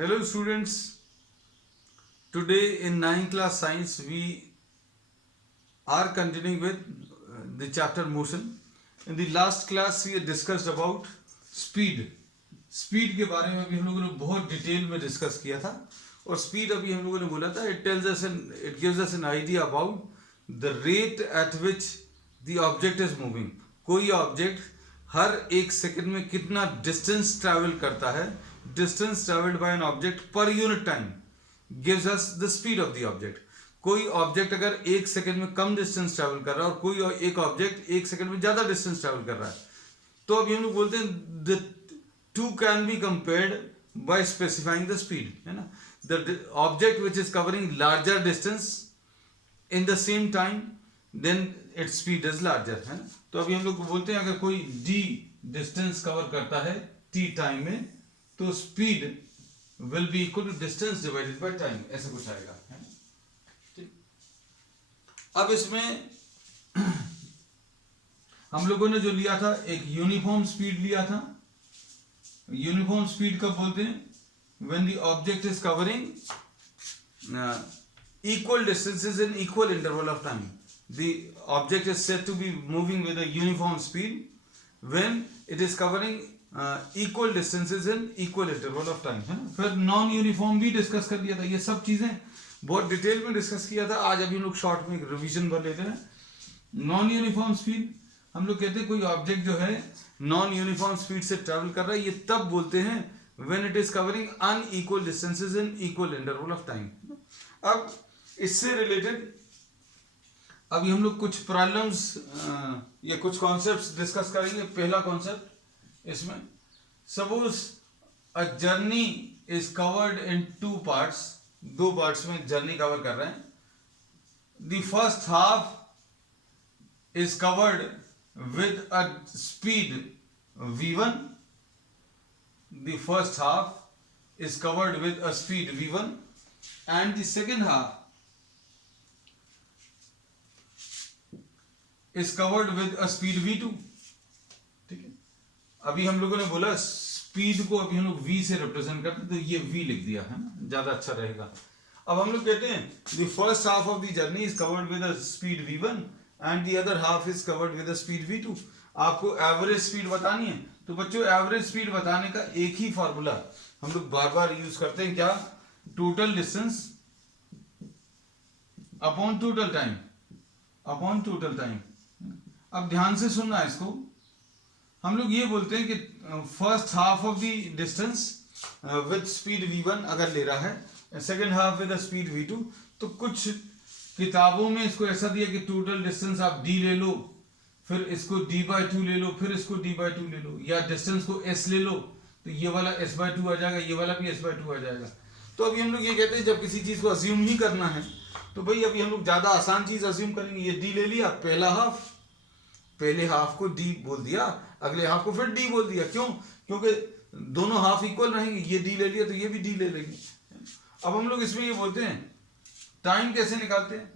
Hello students, today in 9th class science we are continuing with the chapter motion. In the last class we discussed about speed. Speed के बारे में भी हम लोगों ने बहुत डिटेल में डिस्कस किया था और स्पीड अभी हम लोगों ने बोला था it gives us an idea about the rate at which the object is moving. कोई ऑब्जेक्ट हर एक सेकंड में कितना डिस्टेंस ट्रैवल करता है. Distance travelled bye an object पर unit time gives us the speed of the object. कोई object अगर एक सेकंड में कम डिस्टेंस ट्रैवल कर रहा है और कोई एक ऑब्जेक्ट एक सेकंड में ज्यादा डिस्टेंस ट्रैवल कर रहा है, तो अभी हम लोग बोलते हैं the two can be compared by specifying the speed, है ना. The object which is covering larger distance in the same time, then its speed is larger, है ना. तो अभी हम लोग बोलते हैं अगर कोई d distance cover करता है t टाइम में, तो speed will be equal to distance divided by time, ऐसा कुछ आएगा, है ना. ठीक. अब इसमें हम लोगों ने जो लिया था एक यूनिफॉर्म स्पीड लिया था. यूनिफॉर्म स्पीड कब बोलते हैं? when the object is covering equal distances in equal interval of time. The object is said to be moving with a uniform speed when it is covering equal distances in equal interval of time, है ना. फिर non uniform भी discuss कर लिया था. ये सब चीजें बहुत डिटेल में डिस्कस किया था. आज अभी हम लोग शॉर्ट में रिवीजन भर लेते हैं. नॉन यूनिफॉर्म स्पीड हम लोग कहते हैं कोई ऑब्जेक्ट जो है नॉन यूनिफॉर्म स्पीड से ट्रैवल कर रहा है, ये तब बोलते हैं when it is covering unequal distances in equal interval of time. अब इससे रिलेटेड अभी हम लोग कुछ प्रॉब्लम्स या कुछ कॉन्सेप्ट्स डिस्कस करेंगे. पहला कॉन्सेप्ट इसमें, suppose a journey is covered in two parts. दो पार्ट्स में जर्नी कवर कर रहे हैं. The first half is covered with a speed v1. The first half is covered with a speed v1 and the second half is covered with a speed v2. ठीक है. अभी हम लोगों ने बोला स्पीड को अभी हम लोग v से रिप्रेजेंट करते, तो ये v लिख दिया है ना, ज्यादा अच्छा रहेगा. अब हम लोग कहते हैं the first half of the journey is covered with a speed v1 and the other half is covered with a speed v2. आपको एवरेज स्पीड बतानी है, तो बच्चों एवरेज स्पीड बताने का एक ही फॉर्मूला हम लोग बार बार यूज करते हैं. क्या? Total distance upon total time upon total time. अब ध्यान से सुनना है इसको. हम लोग ये बोलते हैं कि first half of the distance with speed v1 अगर ले रहा है, second half with speed v2, तो कुछ किताबों में इसको ऐसा दिया कि टोटल डिस्टेंस आप d ले लो, फिर इसको d/2 ले लो, फिर इसको d/2 ले लो, या डिस्टेंस को s ले लो, तो ये वाला s/2 आ जाएगा, ये वाला भी s/2 आ जाएगा. तो अभी हम लोग ये कहते हैं जब किसी चीज को अज्यूम ही करना है, तो भाई अभी हम लोग ज्यादा आसान चीज अज्यूम करेंगे. ये d ले लिया, पहला हाफ, पहले हाफ को d बोल दिया, अगले हाफ को फिर d बोल दिया. क्यों? क्योंकि दोनों हाफ इक्वल रहेंगे. ये d ले लिया तो ये भी d ले लेंगे. अब हम लोग इसमें ये बोलते हैं टाइम कैसे निकालते हैं.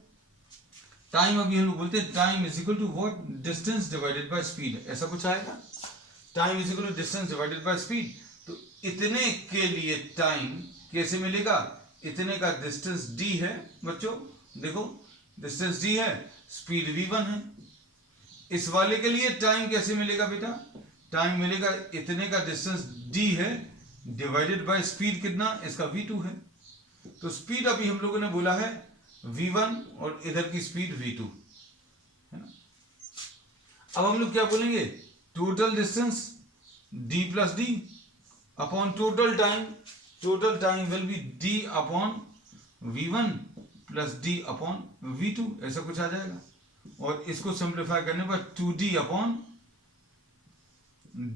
टाइम अभी हम लोग बोलते हैं time is equal to what? Distance divided by speed, ऐसा कुछ आएगा. Time is equal to distance divided by speed. तो इतने के लिए टाइम कैसे मिलेगा? इतने का डिस्टेंस d है बच्चों, देखो डिस्टेंस d है, स्पीड v1 है. इस वाले के लिए टाइम कैसे मिलेगा बेटा? टाइम मिलेगा इतने का डिस्टेंस d है डिवाइडेड बाय स्पीड कितना? इसका v2 है. तो स्पीड अभी हम लोगों ने बोला है v1 और इधर की स्पीड v2, है ना. अब हम लोग क्या बोलेंगे? Total distance d plus D upon total time. Total time will B d upon v1 plus d upon v2, ऐसा कुछ आ जाएगा. और इसको सिंप्लीफाई करने पर 2d upon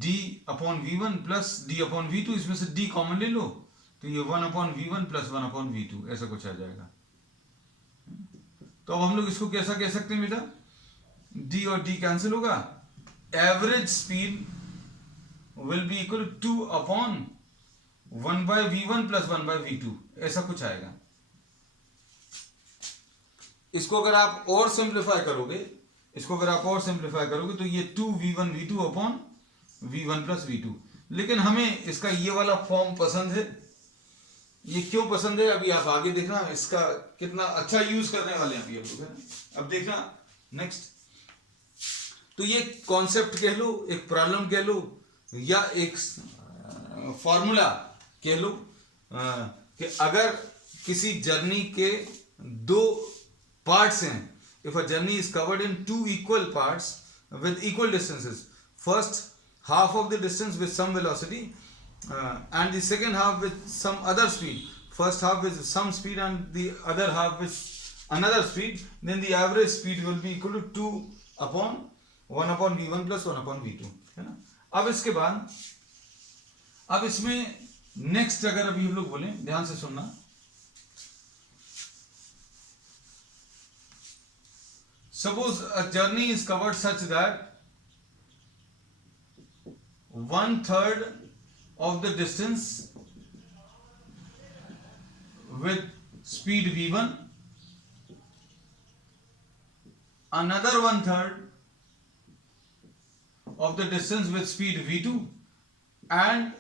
d upon v1 plus d upon v2, इसमें से d कॉमन ले लो, तो ये 1 upon v1 plus 1 upon v2, ऐसा कुछ आ जाएगा. तो अब हम लोग इसको कैसा कह सकते हैं बेटा? d और d कैंसिल होगा. Average speed will be equal to 2 upon 1 by v1 plus 1 by v2, ऐसा कुछ आएगा. इसको अगर आप और सिंप्लीफाई करोगे, तो ये 2v1 v2 upon v1 plus v2. लेकिन हमें इसका ये वाला फॉर्म पसंद है ये क्यों पसंद है अभी आप आगे देखना, इसका कितना अच्छा यूज करने वाले हैं अभी हम लोग, है ना। अब देखना नेक्स्ट, तो ये कॉन्सेप्ट कह लो, एक प्रॉब्लम कह लो, या एक फॉर्मूला कह लो, कि अगर किसी जर्नी के दो पार्ट्स हैं, if a journey is covered in two equal parts with equal distances, first half of the distance with some velocity and the second half with some other speed, first half with some speed and the other half with another speed, then the average speed will be equal to 2 upon 1 upon v1 plus 1 upon v2, है ना। अब इसके बाद, अब इसमें next अगर अभी हम लोग बोलें, ध्यान से सुनना, suppose a journey is covered such that 1/3 of the distance with speed v1, another 1/3 of the distance with speed v2, and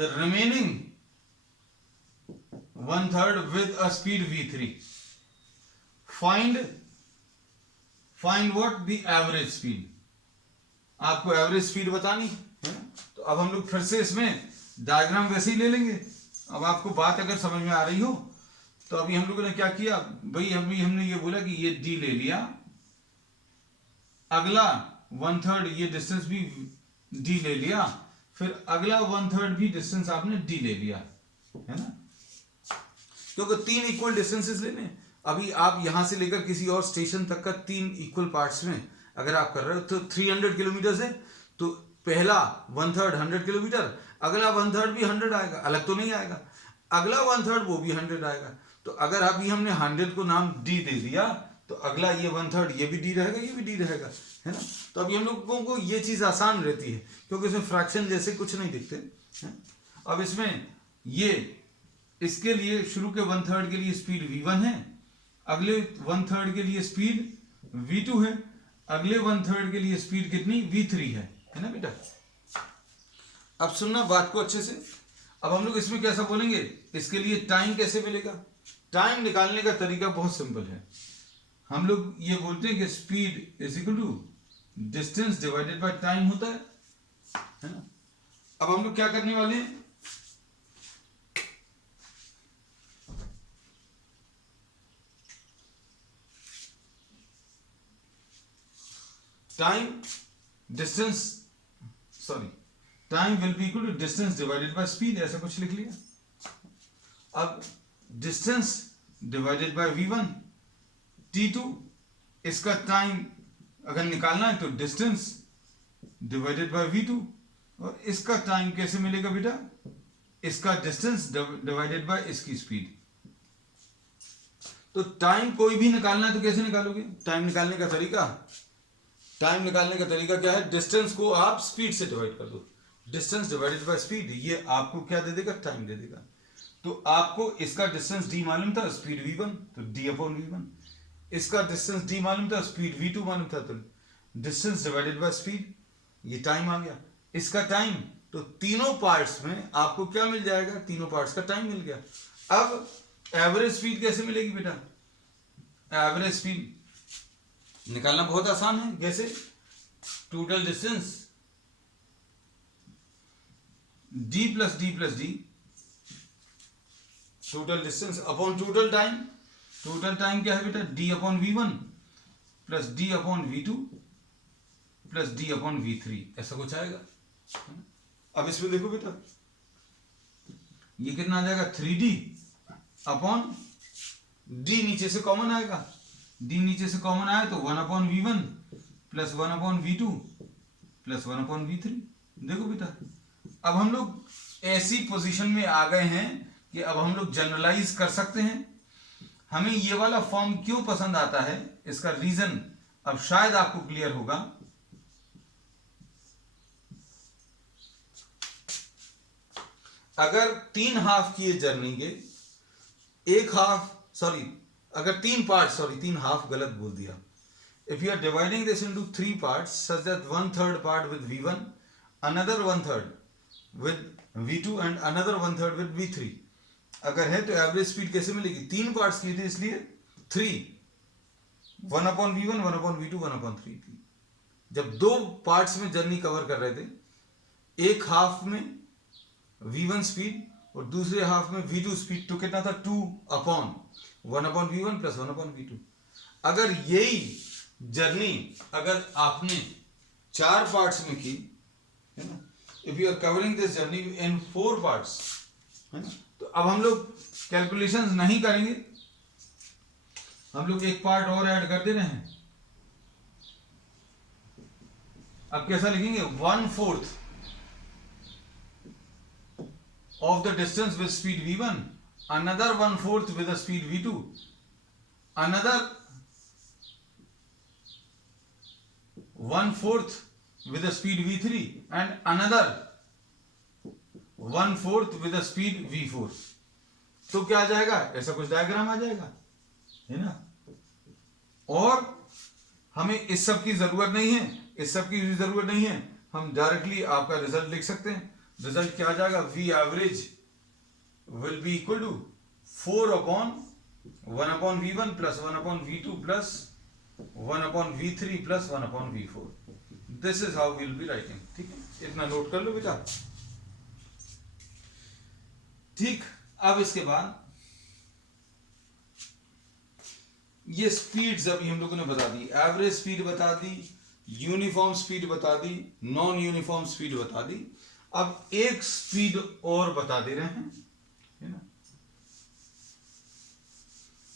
the remaining 1/3 with a speed v3. Find what the average speed, आपको average speed बतानी है। तो अब हम लोग फिर से इसमें डायग्राम वैसे ही ले लेंगे। अब आपको बात अगर समझ में आ रही हो तो अभी हम लोगों ने क्या किया भाई, अभी हमने ये बोला कि ये डी ले लिया, अगला 1/3 ये डिस्टेंस भी डी ले लिया, फिर अगला 1/3 भी डिस्टेंस आपने डी ले लिया, है ना, क्योंकि 3 इक्वल डिस्टेंसेस लेने। अभी आप यहां से लेकर किसी और स्टेशन तक का 3 इक्वल पार्ट्स में अगर आप कर रहे हो तो 300 किलोमीटर है, तो पहला 1/3 100 किलोमीटर, अगला 1/3 भी 100 आएगा, अलग तो नहीं आएगा, अगला 1/3 वो भी 100 आएगा। तो अगर अभी हमने 100 को नाम डी दे दिया तो अगला ये 1/3 ये भी डी रहेगा, ये भी डी रहेगा, है ना। तो अभी हम लोगों को ये चीज आसान रहती है क्योंकि इसमें फ्रैक्शन जैसे कुछ नहीं दिखते है? अब इसमें ये इसके लिए शुरू के 1/3 के लिए स्पीड v1 है, अगले 1/3 के लिए स्पीड v2 है, अगले 1/3 के लिए स्पीड कितनी v3 है ना बेटा। अब सुनना बात को अच्छे से। अब हम लोग इसमें कैसा बोलेंगे, इसके लिए टाइम कैसे मिलेगा। टाइम निकालने का तरीका बहुत सिंपल है, हम लोग ये बोलते हैं कि speed is equal to distance divided by time होता है ना। अब हम लोग क्या करने वाले हैं, time will be equal to distance divided by speed, ऐसा कुछ लिख लिया। अब distance divided bye v1 t2, इसका टाइम अगर निकालना है तो डिस्टेंस डिवाइडेड बाय v2, और इसका टाइम कैसे मिलेगा बेटा, इसका डिस्टेंस डिवाइडेड बाय इसकी स्पीड। तो टाइम कोई भी निकालना है तो कैसे निकालोगे, टाइम निकालने का तरीका क्या है, डिस्टेंस को आप स्पीड से डिवाइड कर दो, डिस्टेंस डिवाइडेड बाय स्पीड, ये आपको क्या दे देगा, टाइम दे देगा। तो आपको इसका डिस्टेंस d मालूम था, स्पीड v1, तो d अपॉन v1, इसका डिस्टेंस d मालूम था, स्पीड v2 मालूम था, तो डिस्टेंस डिवाइडेड बाय स्पीड, ये टाइम आ गया। इसका टाइम, तो तीनों पार्ट्स में आपको क्या मिल जाएगा, तीनों पार्ट्स का टाइम मिल गया। अब एवरेज स्पीड कैसे मिलेगी बेटा, एवरेज स्पीड निकालना बहुत आसान है, कैसे, total distance d plus D plus D, total distance upon total time, total time क्या है बेटा, d upon v1 plus d upon v2 plus d upon v3, ऐसा कुछ आएगा। अब इसमें देखो बेटा, ये कितना आ जाएगा, 3d अपॉन d, नीचे से कॉमन आएगा, d नीचे से कॉमन आया तो 1 upon v1 plus 1 upon v2 plus 1 upon v3। देखो बेटा, अब हम लोग ऐसी पोजीशन में आ गए हैं कि अब हम लोग जनरलाइज कर सकते हैं। हमें ये वाला फॉर्म क्यों पसंद आता है, इसका रीजन अब शायद आपको क्लियर होगा। अगर 3 हाफ किए जर्नी के, एक हाफ, अगर 3 हाफ गलत बोल दिया। If you are dividing this into 3 parts such that 1/3 part with v1, another 1/3 with v2 and another 1/3 with v3। अगर है तो एवरेज स्पीड कैसे मिलेगी? 3 पार्ट्स किए थे इसलिए 3, 1/v1, 1/v2, 1/3 थी। जब 2 पार्ट्स में जर्नी कवर कर रहे थे, एक हाफ में v1 स्पीड और दूसरे हाफ में v2 स्पीड, तो कितना था? 2/1/v1 plus 1/v2। अगर यही जर्नी अगर आपने 4 पार्ट्स में की, है ना, if you are covering this journey in 4 parts, है ना, तो अब हम लोग कैलकुलेशंस नहीं करेंगे, हम लोग एक पार्ट और ऐड कर दे रहे हैं। अब कैसा लिखेंगे? 1/4 of the distance with speed v1, another 1/4 with the speed v2, another 1/4 with the speed v3 and another 1/4 with the speed v4। तो क्या आ जाएगा? ऐसा कुछ डायग्राम आ जाएगा, है ना। और हमें इस सब की जरूरत नहीं है, इस सब की जरूरत नहीं है, हम डायरेक्टली आपका रिजल्ट लिख सकते हैं। रिजल्ट क्या आ जाएगा? v average will be equal to 4/1/v1 plus 1/v2 plus 1/v3 plus 1/v4। This is how will be writing. ठीक है, इतना नोट कर लो बेटा। ठीक, अब इसके बाद ये स्पीड्स अभी हम लोगों ने बता दी, एवरेज स्पीड बता दी, यूनिफॉर्म स्पीड बता दी, नॉन यूनिफॉर्म स्पीड बता दी। अब एक स्पीड और बता दे रहे हैं, है ना,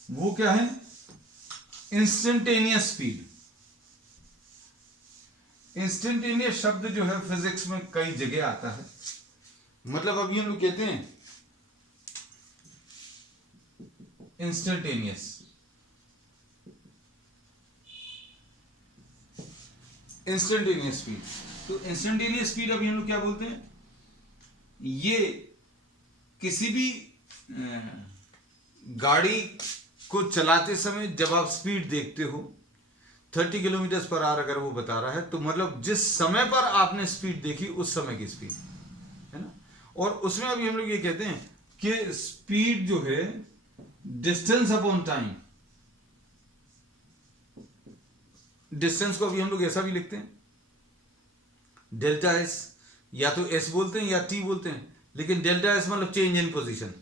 वो क्या है? Instantaneous speed. इंस्टेंटेनियस शब्द जो है फिजिक्स में कई जगह आता है, मतलब अभी हम लोग कहते हैं इंस्टेंटेनियस, इंस्टेंटेनियस स्पीड। तो इंस्टेंटेनियस स्पीड अभी हम लोग क्या बोलते हैं? ये किसी भी गाड़ी को चलाते समय जब आप स्पीड देखते हो 30 किलोमीटर पर आवर अगर वो बता रहा है, तो मतलब जिस समय पर आपने स्पीड देखी उस समय की स्पीड, है ना। और उसमें अभी हम लोग ये कहते हैं कि स्पीड जो है डिस्टेंस अपॉन टाइम, डिस्टेंस को अभी हम लोग ऐसा भी लिखते हैं डेल्टा एस, या तो एस बोलते हैं या टी बोलते हैं, लेकिन डेल्टा एस मतलब change in position,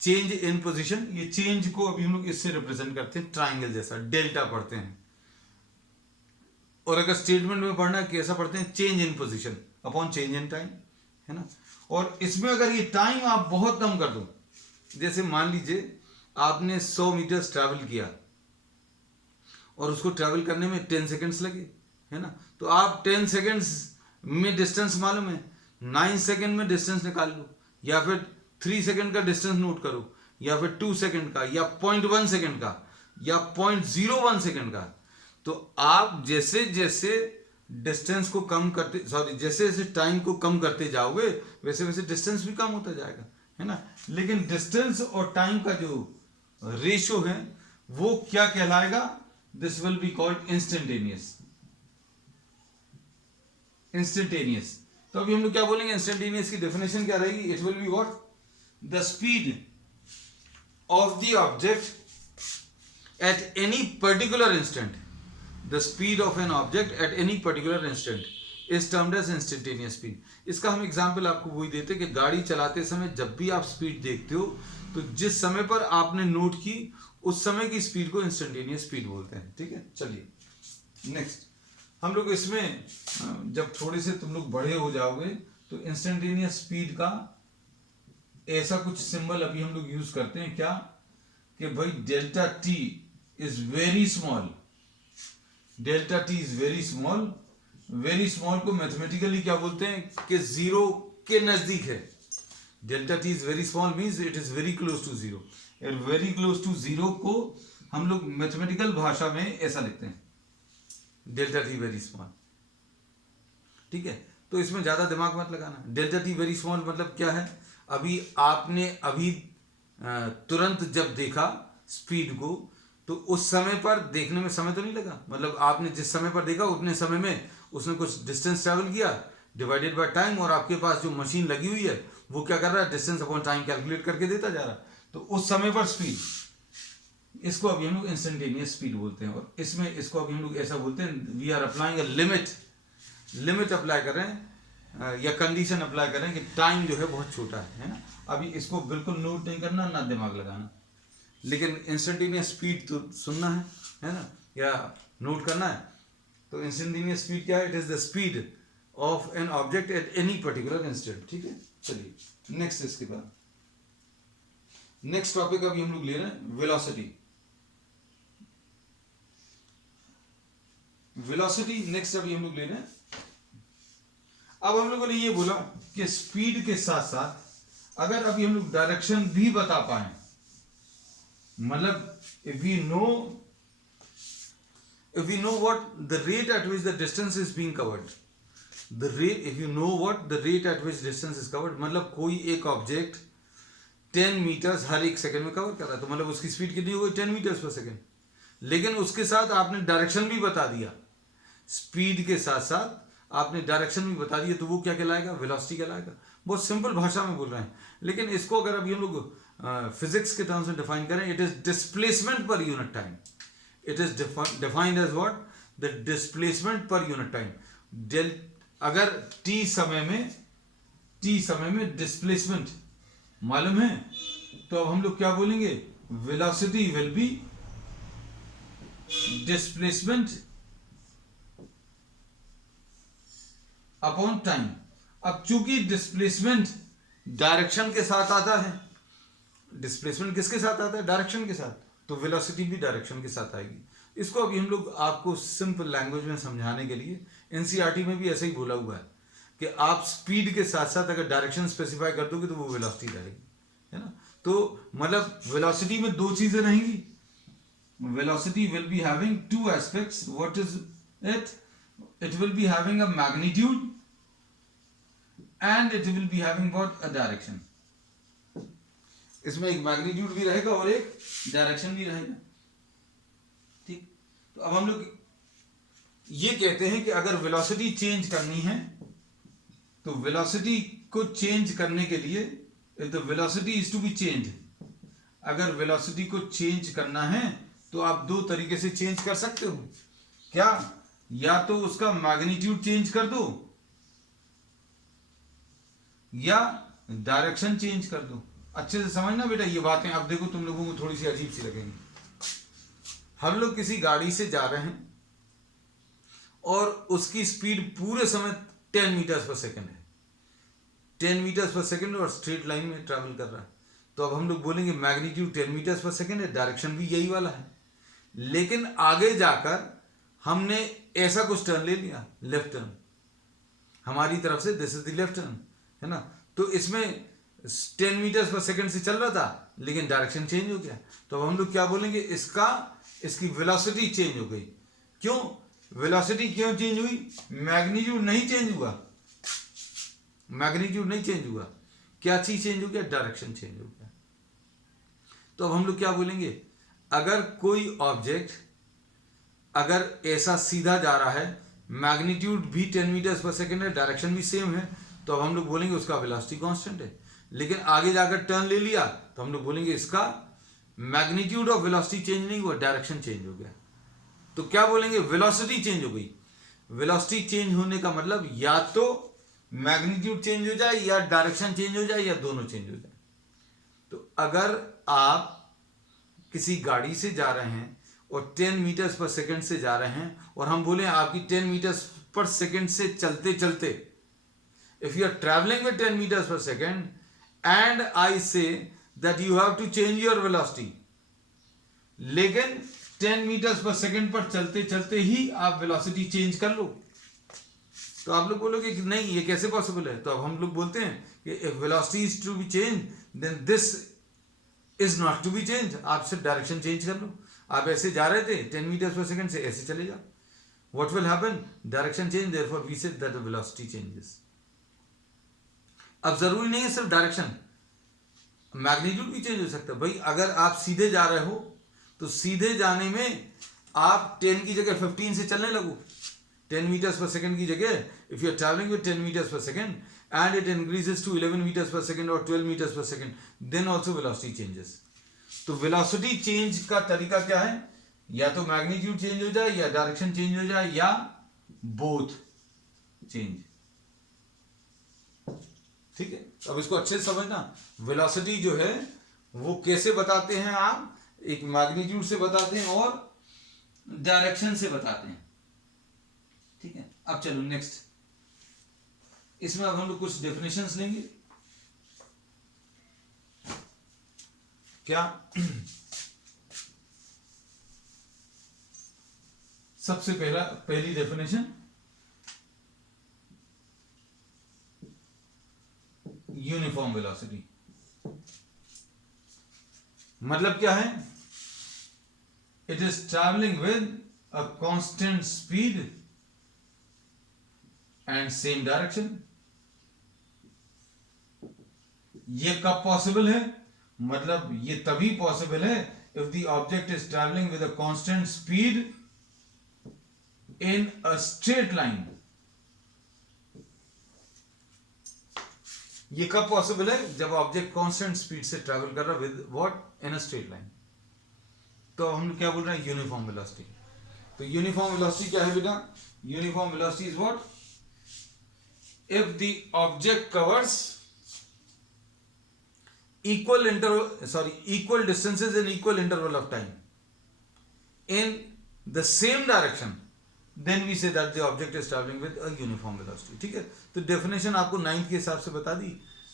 change in position. ये चेंज को अभी हम लोग इससे रिप्रेजेंट करते हैं, ट्राइंगल जैसा डेल्टा पढ़ते हैं। और अगर स्टेटमेंट में पढ़ना है कैसा पढ़ते हैं? Change in position upon change in time, है ना। और इसमें अगर ये टाइम आप बहुत कम कर दो, जैसे मान लीजिए आपने 100 मीटर ट्रैवल किया और उसको ट्रैवल करने में 10 सेकेंड्स लगे, है ना, तो आप 10 सेकेंड्स में डिस्टेंस मालूम है, 9 सेकेंड में डिस्टेंस निकाल लो, या फिर 3 सेकेंड का डिस्टेंस नोट करो, या फिर 2 सेकेंड का, या 0.1 सेकेंड का, या 0.01 सेकेंड का। तो आप जैसे जैसे डिस्टेंस को कम करते, जैसे जैसे टाइम को कम करते जाओगे वैसे वैसे डिस्टेंस भी कम होता जाएगा, है ना। लेकिन डिस्टेंस और टाइम का जो रेशियो है वो क्या कहलाएगा? This will be called instantaneous. Instantaneous. तो अभी हम लोग क्या बोलेंगे? इंस्टेंटेनियस की डेफिनेशन क्या रहेगी? It will be what? The speed of the object at any particular instant, the speed of an object at any particular instant is termed as instantaneous speed. इसका हम एग्जांपल आपको वही देते हैं कि गाड़ी चलाते समय जब भी आप स्पीड देखते हो तो जिस समय पर आपने नोट की उस समय की स्पीड को इंस्टेंटेनियस स्पीड बोलते हैं। ठीक है, चलिए नेक्स्ट हम लोग इसमें जब थोड़े से तुम लोग बड़े हो जाओगे तो इंस्टेंटेनियस स्पीड का ऐसा कुछ सिंबल अभी हम लोग यूज करते हैं, क्या कि भाई delta T is very small, delta T is very small. Very small को मैथमेटिकली क्या बोलते हैं कि जीरो के नजदीक है। Delta T is very small means it is very close to zero, और वेरी क्लोज टू जीरो को हम लोग मैथमेटिकल भाषा में ऐसा लिखते हैं, डेल्टा टी वेरी स्मॉल। ठीक है, तो इसमें ज्यादा दिमाग मत लगाना। डेल्टा टी वेरी स्मॉल मतलब क्या है? अभी आपने तुरंत जब देखा स्पीड को तो उस समय पर देखने में समय तो नहीं लगा, मतलब आपने जिस समय पर देखा उतने समय में उसने कुछ डिस्टेंस ट्रैवल किया, डिवाइडेड बाय टाइम, और आपके पास जो मशीन लगी हुई है वो क्या कर रहा है, डिस्टेंस अपॉन टाइम कैलकुलेट करके देता जा रहा है। तो उस समय पर स्पीड, इसको अभी हम लोग इंस्टेंटेनियस स्पीड बोलते हैं। और इसमें इसको अभी हम लोग ऐसा बोलते हैं, we are applying a limit apply कर रहे हैं या कंडीशन अप्लाई कर रहे हैं कि टाइम जो है बहुत छोटा है ना। अभी इसको बिल्कुल नोट नहीं करना, ना दिमाग लगाना, लेकिन इंस्टेंटेनियस स्पीड तो सुनना है ना, या नोट करना है। तो इंस्टेंटेनियस स्पीड क्या है? It is the speed of an object at any particular instant. ठीक है, चलिए नेक्स्ट। इसके बाद नेक्स्ट टॉपिक अभी हम लोग ले रहे हैं वेलोसिटी। वेलोसिटी नेक्स्ट अभी हम लोग ले रहे हैं। अब हम लोगों ने ये बोला कि स्पीड के साथ साथ अगर अभी हम लोग डायरेक्शन भी बता पाए, मतलब if we know what the rate at which the distance is being covered, if you know what the rate at which distance is covered, मतलब कोई एक ऑब्जेक्ट 10 मीटर्स हर एक सेकंड में कवर कर रहा है, तो मतलब उसकी स्पीड कितनी होगी? 10 मीटर्स पर सेकंड। लेकिन उसके साथ आपने डायरेक्शन भी बता दिया, स्पीड के साथ साथ आपने डायरेक्शन भी बता दिया, तो वो क्या कहलाएगा? वेलोसिटी कहलाएगा। बहुत सिंपल भाषा में बोल रहे हैं, लेकिन इसको अगर अभी हम लोग फिजिक्स के टर्म्स में डिफाइन करें, it is displacement per unit time. It is defined as what? The displacement per unit time. अगर टी समय में डिस्प्लेसमेंट मालूम है, तो अब हम लोग क्या बोलेंगे? Velocity will be displacement upon time. अब चूंकि डिस्प्लेसमेंट डायरेक्शन के साथ आता है, डिस्प्लेसमेंट किसके साथ आता है? डायरेक्शन के साथ, तो वेलोसिटी भी डायरेक्शन के साथ आएगी। इसको अभी हम लोग आपको सिंपल लैंग्वेज में समझाने के लिए, एनसीईआरटी में भी ऐसा ही बोला हुआ है कि आप स्पीड के साथ साथ अगर डायरेक्शन स्पेसिफाई कर दोगे तो वो वेलोसिटी रहेगी, है ना। तो मतलब वेलोसिटी में दो चीजें रहेंगी। Velocity will be having two aspects. What is it? It will be having a magnitude and it will be having what? A direction. इसमें एक मैग्नीट्यूड भी रहेगा और एक डायरेक्शन भी रहेगा। ठीक, तो अब हम लोग ये कहते हैं कि अगर वेलोसिटी चेंज करनी है, तो वेलोसिटी को चेंज करने के लिए, if the velocity is to be changed, अगर वेलोसिटी को चेंज करना है तो आप दो तरीके से चेंज कर सकते हो। क्या? या तो उसका मैग्नीट्यूड चेंज कर दो या डायरेक्शन चेंज कर दो। अच्छे से समझना बेटा ये बातें। अब देखो तुम लोगों को थोड़ी सी अजीब सी लगेंगी। हम लोग किसी गाड़ी से जा रहे हैं और उसकी स्पीड पूरे समय 10 मीटर्स पर सेकंड है, 10 मीटर्स पर सेकंड, और स्ट्रेट लाइन में ट्रैवल कर रहा है। तो अब हम लोग बोलेंगे मैग्नीट्यूड 10 मीटर्स पर सेकंड है, डायरेक्शन भी यही वाला है। लेकिन आगे जाकर हमने ऐसा कुछ टर्न ले लिया, लेफ्ट टर्न हमारी तरफ से, this is the left turn, है ना। तो इसमें 10 मीटर्स पर सेकंड से चल रहा था, लेकिन डायरेक्शन चेंज हो गया। तो अब हम लोग क्या बोलेंगे? इसकी वेलोसिटी चेंज हो गई। क्यों वेलोसिटी क्यों चेंज हुई? मैग्नीट्यूड नहीं चेंज हुआ, मैग्नीट्यूड नहीं चेंज हुआ। क्या चीज चेंज हो गया? डायरेक्शन चेंज हो गया। तो अब हम लोग क्या बोलेंगे? अगर कोई ऑब्जेक्ट अगर ऐसा सीधा जा रहा है, मैग्नीट्यूड भी 10 मीटर्स पर सेकंड है, डायरेक्शन भी सेम है, तो अब हम लोग बोलेंगे उसका वेलोसिटी कांस्टेंट है। लेकिन आगे जाकर टर्न ले लिया तो हम लोग बोलेंगे इसका मैग्नीट्यूड और वेलोसिटी चेंज नहीं हुआ, डायरेक्शन चेंज हो गया। तो क्या बोलेंगे? वेलोसिटी चेंज हो गई। वेलोसिटी चेंज होने का मतलब या तो मैग्नीट्यूड चेंज हो जाए या डायरेक्शन चेंज हो जाए या दोनों चेंज हो जाए। तो अगर आप किसी गाड़ी से जा रहे हैं और 10 मीटर्स पर सेकंड से जा रहे हैं, और हम बोले आपकी 10 मीटर्स पर सेकंड से चलते चलते, if you are travelling with 10 metres per second and I say that you have to change your velocity, लेकिन 10 मीटर्स पर सेकंड पर चलते चलते ही आप वेलोसिटी चेंज कर लो, तो आप लोग बोलोगे कि नहीं ये कैसे पॉसिबल है। तो अब हम लोग बोलते हैं कि if velocity is to be change then this is not to be change. आप सिर्फ डायरेक्शन चेंज कर लो। आप ऐसे जा रहे थे 10 मीटर्स पर सेकंड से, ऐसे चले जाओ, what will happen? Direction change, therefore we say that the velocity changes. अब जरूरी नहीं है सिर्फ डायरेक्शन, मैग्नीट्यूड भी चेंज हो सकता है। भाई अगर आप सीधे जा रहे हो तो सीधे जाने में आप 10 की जगह 15 से चलने लगो, 10 meters per second की जगह if you are traveling with 10 meters per second and it increases to 11 meters per second or 12 meters per second, then also velocity changes. तो वेलोसिटी चेंज का तरीका क्या है? या तो मैग्नीट्यूड चेंज हो जाए, या डायरेक्शन चेंज हो जाए, या बोथ चेंज. ठीक है, अब इसको अच्छे से समझना. वेलोसिटी जो है वो कैसे बताते हैं आप? एक मैग्नीट्यूड से बताते हैं और डायरेक्शन से बताते हैं. ठीक है, अब चलो नेक्स्ट. इसमें अब हम लोग कुछ डेफिनेशंस लेंगे. क्या? सबसे पहली डेफिनेशन यूनिफॉर्म वेलोसिटी. मतलब क्या है? It is travelling with a constant speed and same direction. ये कब पॉसिबल है? मतलब ये तभी पॉसिबल है if the object is travelling with a constant speed in a straight line. ये कब पॉसिबल है? जब ऑब्जेक्ट कांस्टेंट स्पीड से ट्रैवल कर रहा है with what? In a straight line. तो हम क्या बोल रहे हैं? Uniform velocity. तो यूनिफॉर्म वेलोसिटी क्या है बेटा? Uniform velocity is what? If the object covers equal distances in equal interval of time in the same direction, then we say that the object is traveling with a uniform velocity. ठीक है, तो definition आपको 9th के हिसाब से बता दी,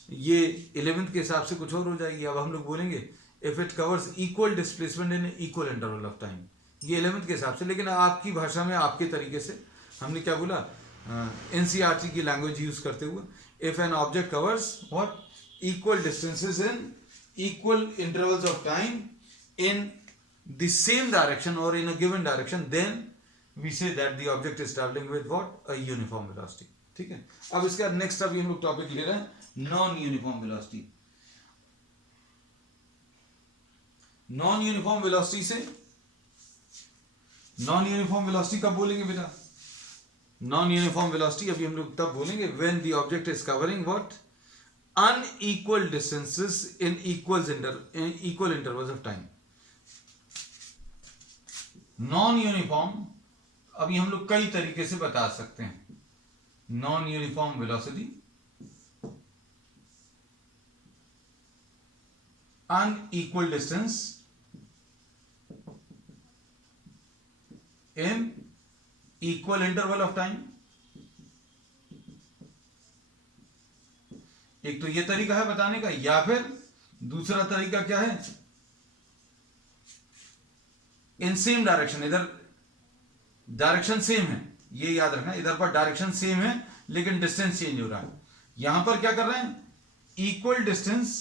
ये 11th के हिसाब से कुछ और हो जाएगी. अब हम लोग बोलेंगे if it covers equal displacement in equal interval of time. ये 11th के हिसाब से, लेकिन आपकी भाषा में आपके तरीके से हमने क्या बोला? एनसीईआरटी की लैंग्वेज यूज करते हुए, if an object covers what? equal distances in equal intervals of time in the same direction or in a given direction, then we say that the object is traveling with what? A uniform velocity. ठीक है, अब इसका next अभी हम लोग topic ले रहे हैं non uniform velocity. Non uniform velocity से, नॉन यूनिफॉर्म वेलोसिटी कब बोलेंगे बेटा? नॉन यूनिफॉर्म वेलोसिटी अभी हम लोग तब बोलेंगे when the object is covering what? Unequal distances in equal intervals of time. Non uniform अभी हम लोग कई तरीके से बता सकते हैं. Non uniform velocity, unequal distance in equal interval of time. एक तो ये तरीका है बताने का, या फिर दूसरा तरीका क्या है? In same direction. इधर डायरेक्शन सेम है, ये याद रखना, इधर पर डायरेक्शन सेम है लेकिन डिस्टेंस चेंज हो रहा है. यहां पर क्या कर रहे हैं? Equal distance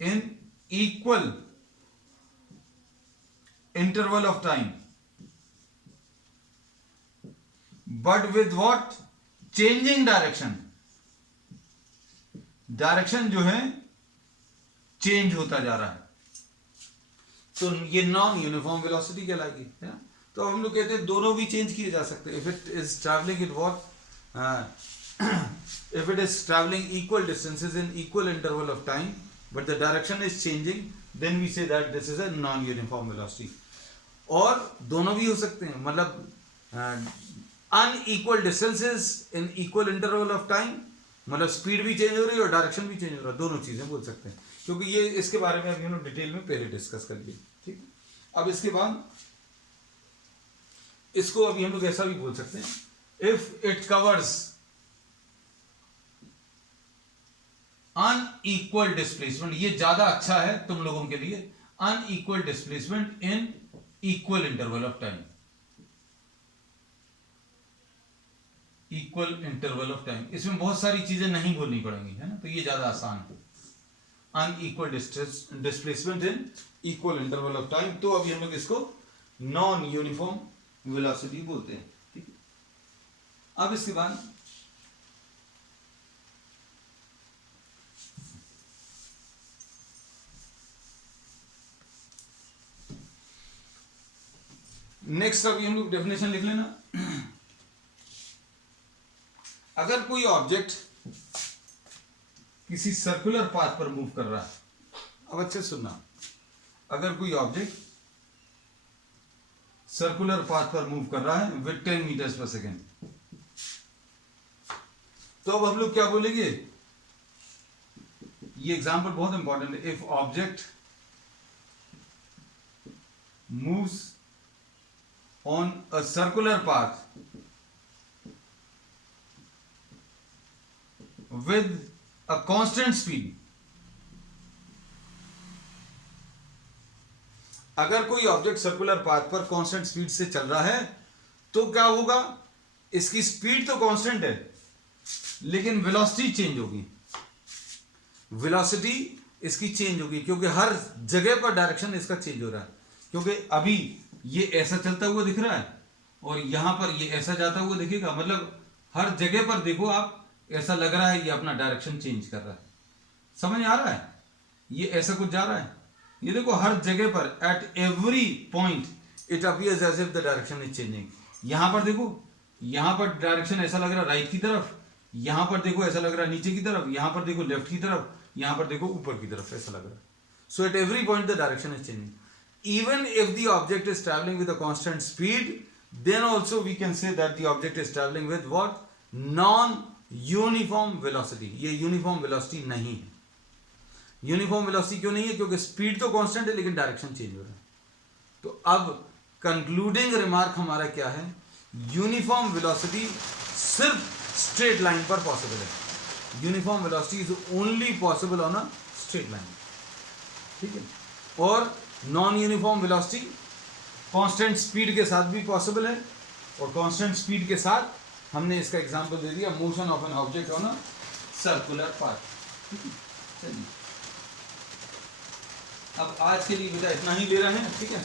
in equal interval of time, but with what? Changing direction. Direction जो है चेंज होता जा रहा है, तो ये नॉन यूनिफॉर्म वेलोसिटी कहलाएगी, है ना. तो हम लोग कहते हैं दोनों भी चेंज किए जा सकते हैं. If it is travelling in what? If it is travelling equal distances in equal interval of time but the direction is changing, then we say that this is a non uniform velocity. और दोनों भी हो सकते हैं, मतलब unequal distances in equal interval of time, मतलब speed भी change हो रही है और डायरेक्शन भी चेंज हो रहा है. दोनों चीजें बोल सकते हैं, क्योंकि ये इसके बारे में अभी हम लोग डिटेल में पहले डिस्कस कर लिए. ठीक है, अब इसके बाद इसको अभी हम लोग ऐसा भी बोल सकते हैं, if it covers unequal displacement. ये ज्यादा अच्छा है तुम लोगों के लिए. Unequal displacement in equal interval of time. Equal interval of time, इसमें बहुत सारी चीजें नहीं बोलनी पड़ेंगी, है ना, तो ये ज्यादा आसान है. Unequal displacement in equal interval of time. तो अभी हम लोग इसको नॉन यूनिफॉर्म वेलोसिटी बोलते हैं. ठीक है, अब इसके बाद नेक्स्ट अभी हम लोग डेफिनेशन लिख लेना. अगर कोई ऑब्जेक्ट किसी सर्कुलर पाथ पर मूव कर रहा है, अब अच्छे सुनना, अगर कोई ऑब्जेक्ट सर्कुलर पाथ पर मूव कर रहा है विद 10 मीटर्स पर सेकेंड, तो अब हम लोग क्या बोलेंगे, ये एग्जांपल बहुत इंपॉर्टेंट है। If object moves on a circular path with a constant speed, अगर कोई ऑब्जेक्ट सर्कुलर पाथ पर कांस्टेंट स्पीड से चल रहा है तो क्या होगा, इसकी स्पीड तो कांस्टेंट है लेकिन वेलोसिटी चेंज होगी, वेलोसिटी इसकी चेंज होगी क्योंकि हर जगह पर डायरेक्शन इसका चेंज हो रहा है। क्योंकि अभी ये ऐसा चलता हुआ दिख रहा है और यहां पर ये ऐसा जाता हुआ दिखेगा, मतलब हर जगह पर देखो आप, ऐसा लग रहा है ये अपना डायरेक्शन चेंज कर रहा है। समझ आ रहा है, ये ऐसा कुछ जा रहा है, ये देखो हर जगह पर at every point it appears as if the direction is changing. यहां पर देखो, यहां पर डायरेक्शन ऐसा लग रहा है राइट की तरफ, यहां पर देखो ऐसा लग रहा है नीचे की तरफ, यहां पर देखो लेफ्ट की तरफ, यहां पर देखो ऊपर की तरफ, ऐसा लग रहा है। So at every point the direction is changing. Even if the object is traveling with a constant speed, then also we can say that the object is traveling with what? Non-uniform velocity. ये uniform velocity नहीं है। Uniform velocity क्यों नहीं है? क्योंकि speed तो constant है लेकिन direction change हो रहा है। तो अब concluding remark हमारा क्या है? Uniform velocity सिर्फ straight line पर possible है। Uniform velocity is only possible on a straight line. ठीक है? और non uniform velocity constant speed के साथ भी पॉसिबल है, और कांस्टेंट स्पीड के साथ हमने इसका एग्जांपल दे दिया, motion of an object on a circular path. चलिए अब आज के लिए बेटा इतना ही ले रहे हैं, ठीक है।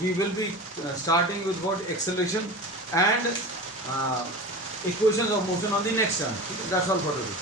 We will be starting with what, acceleration and equations of motion on the next term, ठीक है। That's all for today.